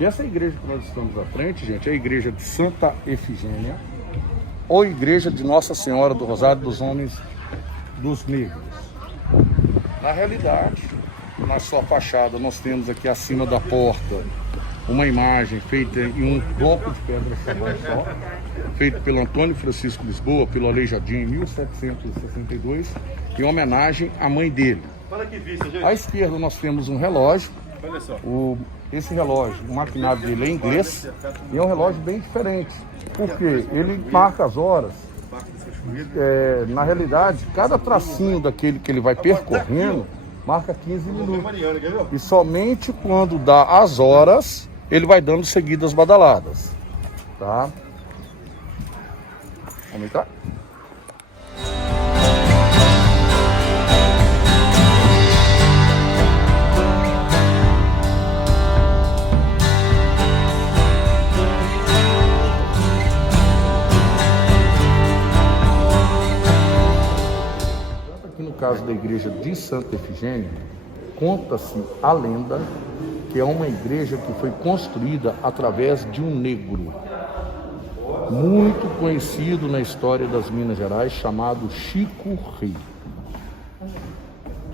E essa igreja que nós estamos à frente, gente, é a igreja de Santa Efigênia, ou igreja de Nossa Senhora do Rosário dos Homens dos Negros. Na realidade, na sua fachada, nós temos aqui acima da porta uma imagem feita em um bloco de pedra só, feito pelo Antônio Francisco Lisboa, pelo Aleijadinho, em 1762, em homenagem à mãe dele. À esquerda nós temos um relógio. Olha só. Esse relógio, o maquinário dele é em inglês, e é um relógio bem diferente, porque ele marca as horas. Na realidade, cada tracinho daquele que ele vai percorrendo marca 15 minutos. E somente quando dá as horas, ele vai dando seguidas badaladas. Tá? Vamos entrar? No caso da igreja de Santa Efigênia, conta-se a lenda que é uma igreja que foi construída através de um negro muito conhecido na história das Minas Gerais, chamado Chico Rei.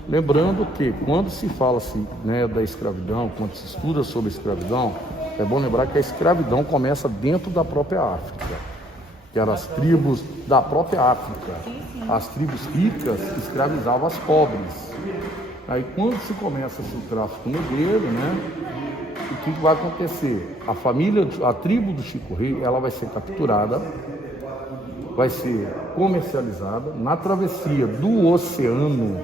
Lembrando que quando se fala-se, da escravidão, quando se estuda sobre a escravidão, é bom lembrar que a escravidão começa dentro da própria África, que eram as tribos da própria África. As tribos ricas escravizavam as pobres. Aí quando se começa o tráfico negreiro, o que vai acontecer? A tribo do Chico Rei, ela vai ser capturada, vai ser comercializada. Na travessia do oceano,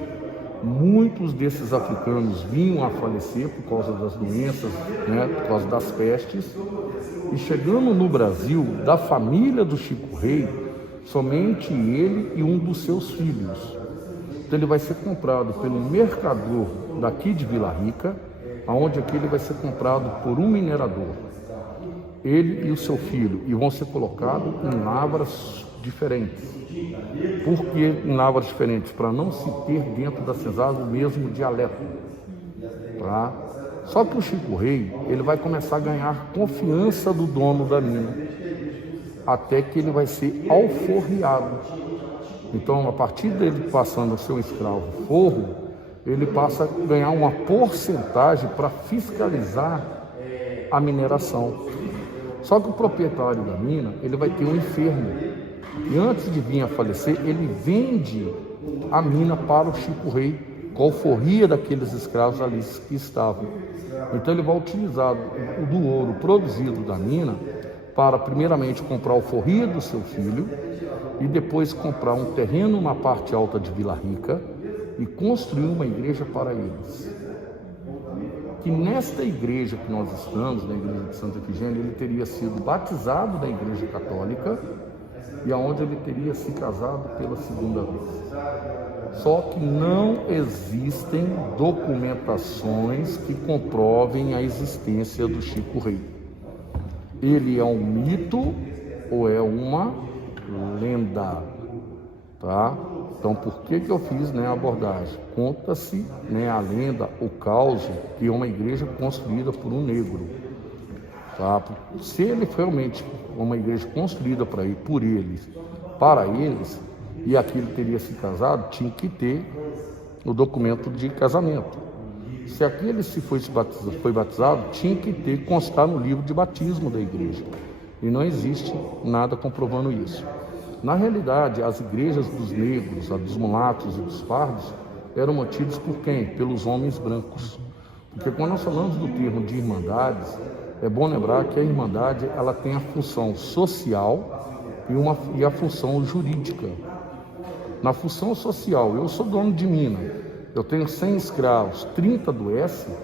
muitos desses africanos vinham a falecer por causa das doenças, por causa das pestes. E chegando no Brasil, da família do Chico Rei, somente ele e um dos seus filhos. Então ele vai ser comprado pelo mercador daqui de Vila Rica, aonde aqui ele vai ser comprado por um minerador. Ele e o seu filho, e vão ser colocados em lavras diferentes. Por que em lavras diferentes? Para não se ter dentro da senzala o mesmo dialeto. Tá? Só que o Chico Rei, ele vai começar a ganhar confiança do dono da mina, até que ele vai ser alforriado. Então, a partir dele passando a ser um escravo forro, ele passa a ganhar uma porcentagem para fiscalizar a mineração. Só que o proprietário da mina, ele vai ter um enfermo. E antes de vir a falecer, ele vende a mina para o Chico Rei, com a alforria daqueles escravos ali que estavam. Então ele vai utilizar do ouro produzido da mina para primeiramente comprar a alforria do seu filho e depois comprar um terreno na parte alta de Vila Rica e construir uma igreja para eles. Que nesta igreja que nós estamos, na igreja de Santa Efigênia, ele teria sido batizado na igreja católica e aonde ele teria se casado pela segunda vez. Só que não existem documentações que comprovem a existência do Chico Rei. Ele é um mito ou é uma lenda, tá? Então, por que eu fiz a abordagem? Conta-se a lenda, o caos, que é uma igreja construída por um negro. Tá? Se ele foi realmente uma igreja construída por eles, para eles, e aqui ele teria se casado, tinha que ter o documento de casamento. Se aquele foi batizado, tinha que ter constar no livro de batismo da igreja. E não existe nada comprovando isso. Na realidade, as igrejas dos negros, a dos mulatos e dos pardos, eram mantidas por quem? Pelos homens brancos. Porque quando nós falamos do termo de irmandades, é bom lembrar que a irmandade ela tem a função social e a função jurídica. Na função social, eu sou dono de mina, eu tenho 100 escravos, 30 adoecem,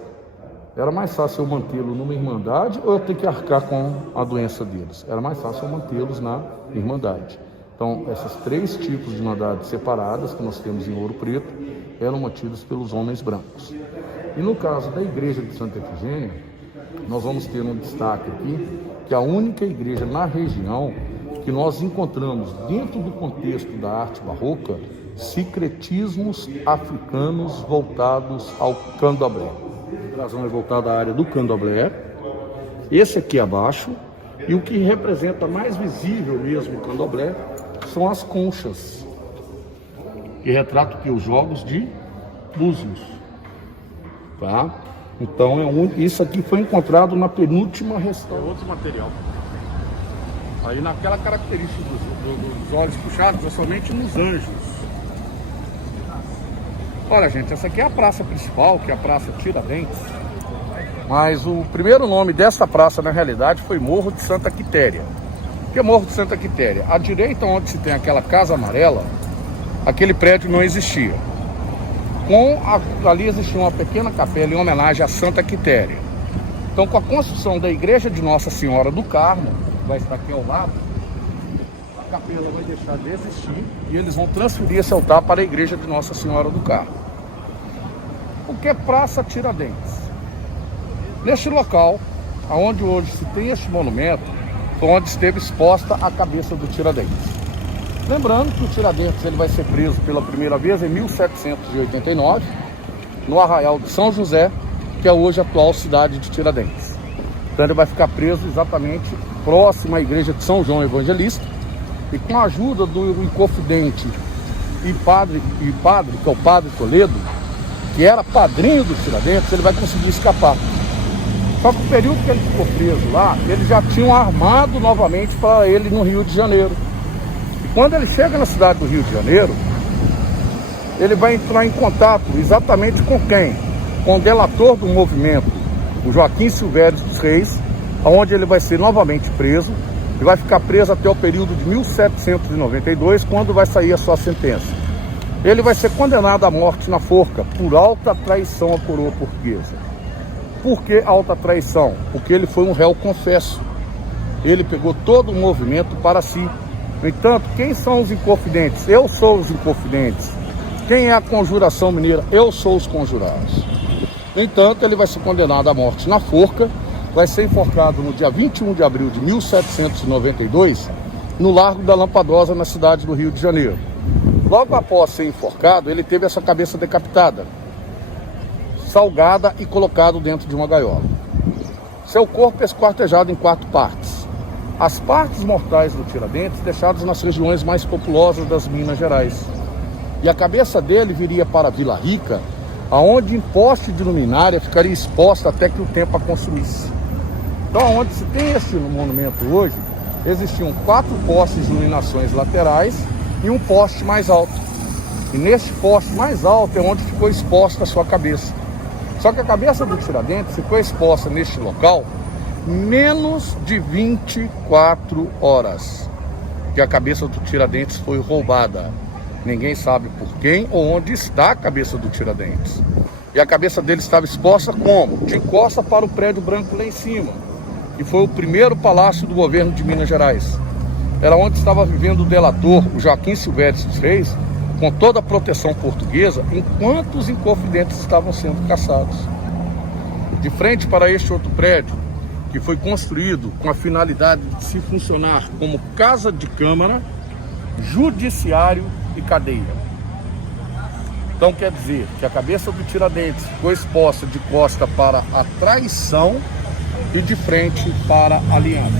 era mais fácil eu mantê-los numa irmandade ou eu ter que arcar com a doença deles? Era mais fácil eu mantê-los na irmandade. Então, esses 3 tipos de irmandades separadas que nós temos em Ouro Preto eram mantidos pelos homens brancos. E no caso da igreja de Santa Efigênia, nós vamos ter um destaque aqui, que é a única igreja na região que nós encontramos dentro do contexto da arte barroca sincretismos africanos voltados ao candomblé. A razão é voltada à área do candomblé, esse aqui abaixo, e o que representa mais visível mesmo o candomblé são as conchas, que retratam aqui os jogos de búzios, tá? Então isso aqui foi encontrado na penúltima restauração. Outro material. Aí naquela característica dos olhos puxados, é somente nos anjos. Olha, gente, essa aqui é a praça principal, que é a Praça Tiradentes. Mas o primeiro nome dessa praça, na realidade, foi Morro de Santa Quitéria. Por que Morro de Santa Quitéria? À direita, onde se tem aquela casa amarela, aquele prédio não existia. Ali existia uma pequena capela em homenagem a Santa Quitéria. Então, com a construção da igreja de Nossa Senhora do Carmo, que vai estar aqui ao lado, a capela vai deixar de existir e eles vão transferir esse altar para a igreja de Nossa Senhora do Carmo. O que é Praça Tiradentes? Neste local, onde hoje se tem este monumento, foi onde esteve exposta a cabeça do Tiradentes. Lembrando que o Tiradentes ele vai ser preso pela primeira vez em 1789, no arraial de São José, que é hoje a atual cidade de Tiradentes. Então ele vai ficar preso exatamente próximo à igreja de São João Evangelista, e com a ajuda do inconfidente e padre, que é o Padre Toledo, que era padrinho do Tiradentes, ele vai conseguir escapar. Só que o período que ele ficou preso lá, eles já tinham armado novamente para ele no Rio de Janeiro. E quando ele chega na cidade do Rio de Janeiro, ele vai entrar em contato exatamente com quem? Com o delator do movimento, o Joaquim Silvério dos Reis, onde ele vai ser novamente preso, e vai ficar preso até o período de 1792, quando vai sair a sua sentença. Ele vai ser condenado à morte na forca por alta traição à coroa portuguesa. Por que alta traição? Porque ele foi um réu confesso. Ele pegou todo o movimento para si. No entanto, quem são os inconfidentes? Eu sou os inconfidentes. Quem é a conjuração mineira? Eu sou os conjurados. No entanto, ele vai ser condenado à morte na forca, vai ser enforcado no dia 21 de abril de 1792, no Largo da Lampadosa, na cidade do Rio de Janeiro. Logo após ser enforcado, ele teve essa cabeça decapitada, salgada e colocado dentro de uma gaiola. Seu corpo esquartejado em 4 partes. As partes mortais do Tiradentes deixadas nas regiões mais populosas das Minas Gerais. E a cabeça dele viria para Vila Rica, aonde em poste de luminária ficaria exposta até que o tempo a consumisse. Então, onde se tem este monumento hoje, existiam 4 postes de iluminações laterais e um poste mais alto. E neste poste mais alto é onde ficou exposta a sua cabeça. Só que a cabeça do Tiradentes ficou exposta neste local menos de 24 horas. Que a cabeça do Tiradentes foi roubada. Ninguém sabe por quem ou onde está a cabeça do Tiradentes. E a cabeça dele estava exposta como? De costa para o prédio branco lá em cima, que foi o primeiro palácio do governo de Minas Gerais. Era onde estava vivendo o delator, o Joaquim Silvério dos Reis, com toda a proteção portuguesa, enquanto os inconfidentes estavam sendo caçados. De frente para este outro prédio, que foi construído com a finalidade de se funcionar como casa de câmara, judiciário e cadeia. Então quer dizer que a cabeça do Tiradentes ficou exposta de costa para a traição e de frente para a aliança.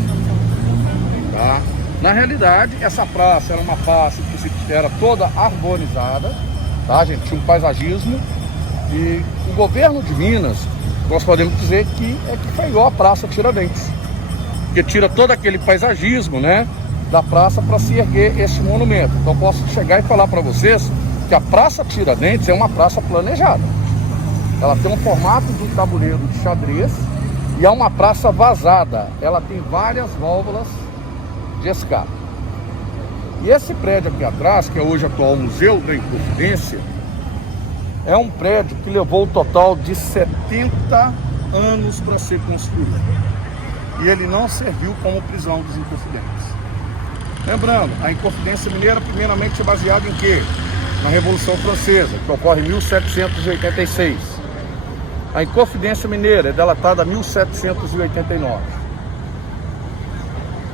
Tá? Na realidade, essa praça era uma praça que era toda arborizada, tá, gente? Tinha um paisagismo, e o governo de Minas, nós podemos dizer que feiou a Praça Tiradentes, porque tira todo aquele paisagismo, né, da praça para se erguer esse monumento. Então posso chegar e falar para vocês que a Praça Tiradentes é uma praça planejada. Ela tem um formato de um tabuleiro de xadrez e é uma praça vazada. Ela tem várias válvulas de escape. E esse prédio aqui atrás, que é hoje o atual Museu da Inconfidência, é um prédio que levou o total de 70 anos para ser construído. E ele não serviu como prisão dos inconfidentes. Lembrando, a Inconfidência Mineira primeiramente é baseada em quê? Na Revolução Francesa, que ocorre em 1786. A Inconfidência Mineira é delatada em 1789.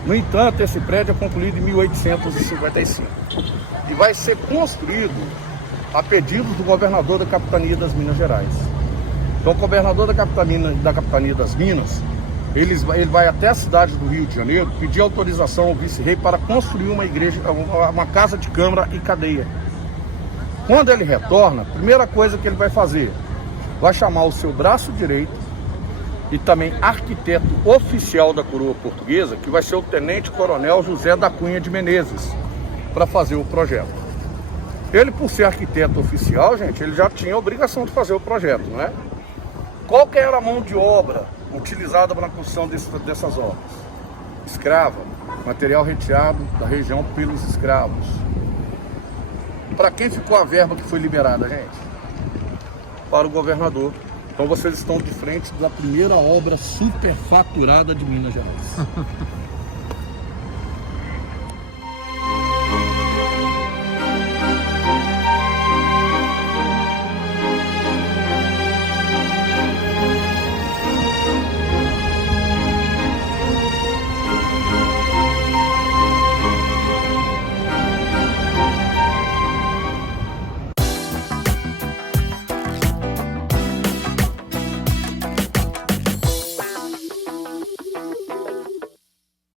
No entanto, esse prédio é concluído em 1855 e vai ser construído a pedido do governador da Capitania das Minas Gerais. Então, o governador da Capitania das Minas, Ele vai até a cidade do Rio de Janeiro pedir autorização ao vice-rei para construir uma igreja, uma casa de câmara e cadeia. Quando ele retorna, a primeira coisa que ele vai fazer, vai chamar o seu braço direito e também arquiteto oficial da coroa portuguesa, que vai ser o tenente-coronel José da Cunha de Menezes, para fazer o projeto. Ele, por ser arquiteto oficial, gente, ele já tinha a obrigação de fazer o projeto, não é? Qual que era a mão de obra utilizada na construção dessas obras? Escrava, material retirado da região pelos escravos. Para quem ficou a verba que foi liberada, gente? Para o governador. Então vocês estão de frente da primeira obra superfaturada de Minas Gerais.